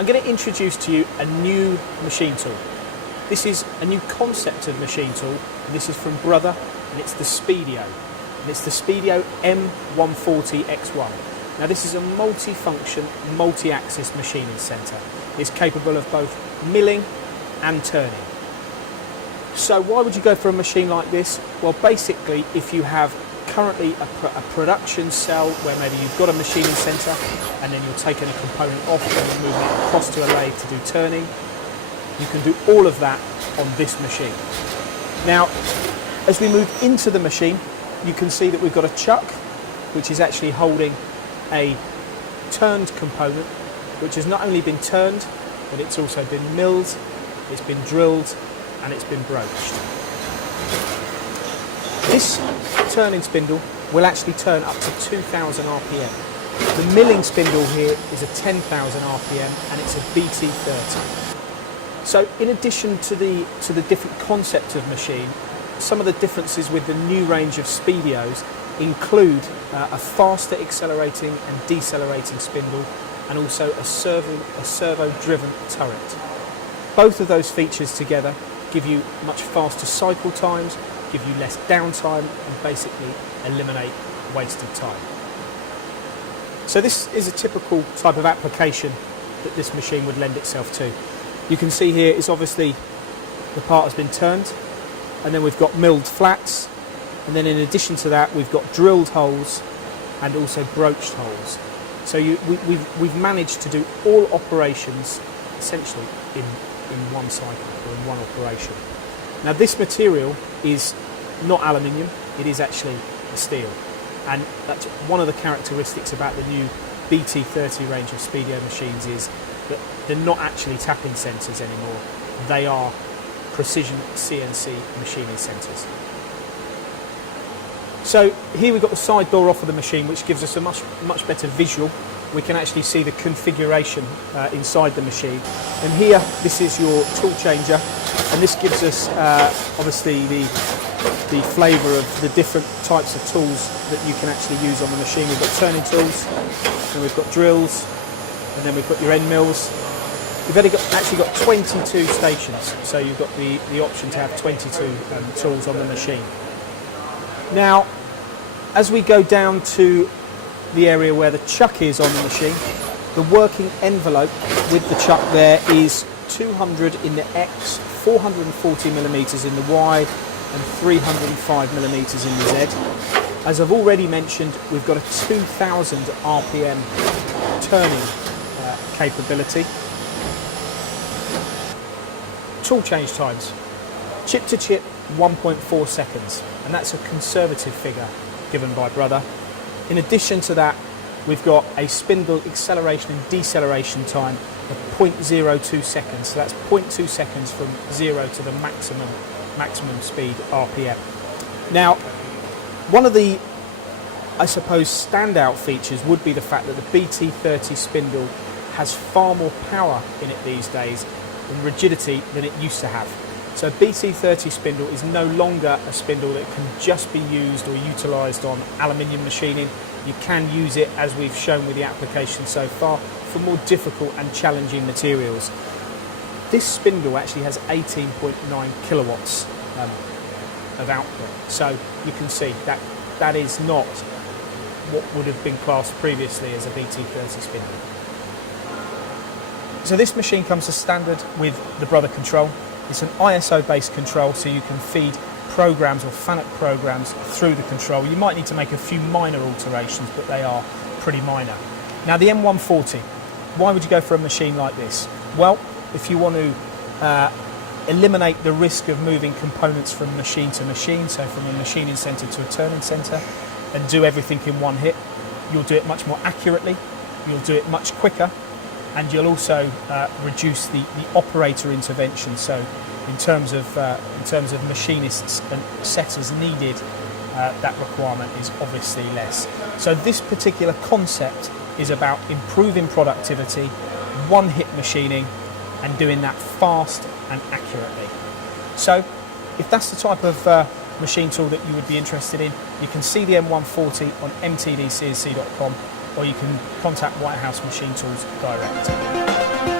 I'm going to introduce to you a new machine tool. This is a new concept of machine tool, and this is from Brother, and it's the SPEEDIO. And it's the SPEEDIO M140X1. Now this is a multi-function, multi-axis machining centre. It's capable of both milling and turning. So why would you go for a machine like this? Well, basically, if you have currently a production cell where maybe you've got a machining centre and then you're taking a component off and you're moving it across to a lathe to do turning, you can do all of that on this machine. Now, as we move into the machine, you can see that we've got a chuck which is actually holding a turned component which has not only been turned, but it's also been milled, it's been drilled, and it's been broached. This turning spindle will actually turn up to 2,000 RPM. The milling spindle here is a 10,000 RPM and it's a BT30. So in addition to the different concepts of machine, some of the differences with the new range of SPEEDIOs include a faster accelerating and decelerating spindle and also a servo-driven turret. Both of those features together give you much faster cycle times, give you less downtime, and basically eliminate wasted time. So this is a typical type of application that this machine would lend itself to. You can see here is obviously the part has been turned, and then we've got milled flats, and then in addition to that we've got drilled holes and also broached holes. So we've managed to do all operations essentially in one cycle or in one operation. Now this material is not aluminium, it is actually steel, and that's one of the characteristics about the new BT30 range of SPEEDIO machines is that they're not actually tapping centres anymore, they are precision CNC machining centres. So here we've got the side door off of the machine, which gives us a much better visual. We can actually see the configuration inside the machine. And here, this is your tool changer, and this gives us obviously the flavour of the different types of tools that you can actually use on the machine. We've got turning tools, and we've got drills, and then we've got your end mills. We've actually got 22 stations, so you've got the option to have 22 tools on the machine. Now, as we go down to the area where the chuck is on the machine, the working envelope with the chuck there is 200 in the X, 440 millimetres in the Y, and 305 millimetres in the Z. As I've already mentioned, we've got a 2,000 RPM turning capability. Tool change times. Chip to chip, 1.4 seconds, and that's a conservative figure given by Brother. In addition to that, we've got a spindle acceleration and deceleration time of 0.02 seconds. So that's 0.2 seconds from 0 to the maximum speed RPM. Now, one of the, I suppose, standout features would be the fact that the BT30 spindle has far more power in it these days and rigidity than it used to have. So a BT30 spindle is no longer a spindle that can just be used or utilised on aluminium machining. You can use it, as we've shown with the application so far, for more difficult and challenging materials. This spindle actually has 18.9 kilowatts of output. So you can see that is not what would have been classed previously as a BT30 spindle. So this machine comes as standard with the Brother control. It's an ISO-based control, so you can feed programs or FANUC programs through the control. You might need to make a few minor alterations, but they are pretty minor. Now the M140, why would you go for a machine like this? Well, if you want to eliminate the risk of moving components from machine to machine, so from a machining centre to a turning centre, and do everything in one hit, you'll do it much more accurately, you'll do it much quicker, and you'll also reduce the operator intervention. So in terms of machinists and setters needed, that requirement is obviously less. So this particular concept is about improving productivity, one-hit machining, and doing that fast and accurately. So if that's the type of machine tool that you would be interested in, you can see the M140 on mtdcsc.com, or you can contact Whitehouse Machine Tools direct.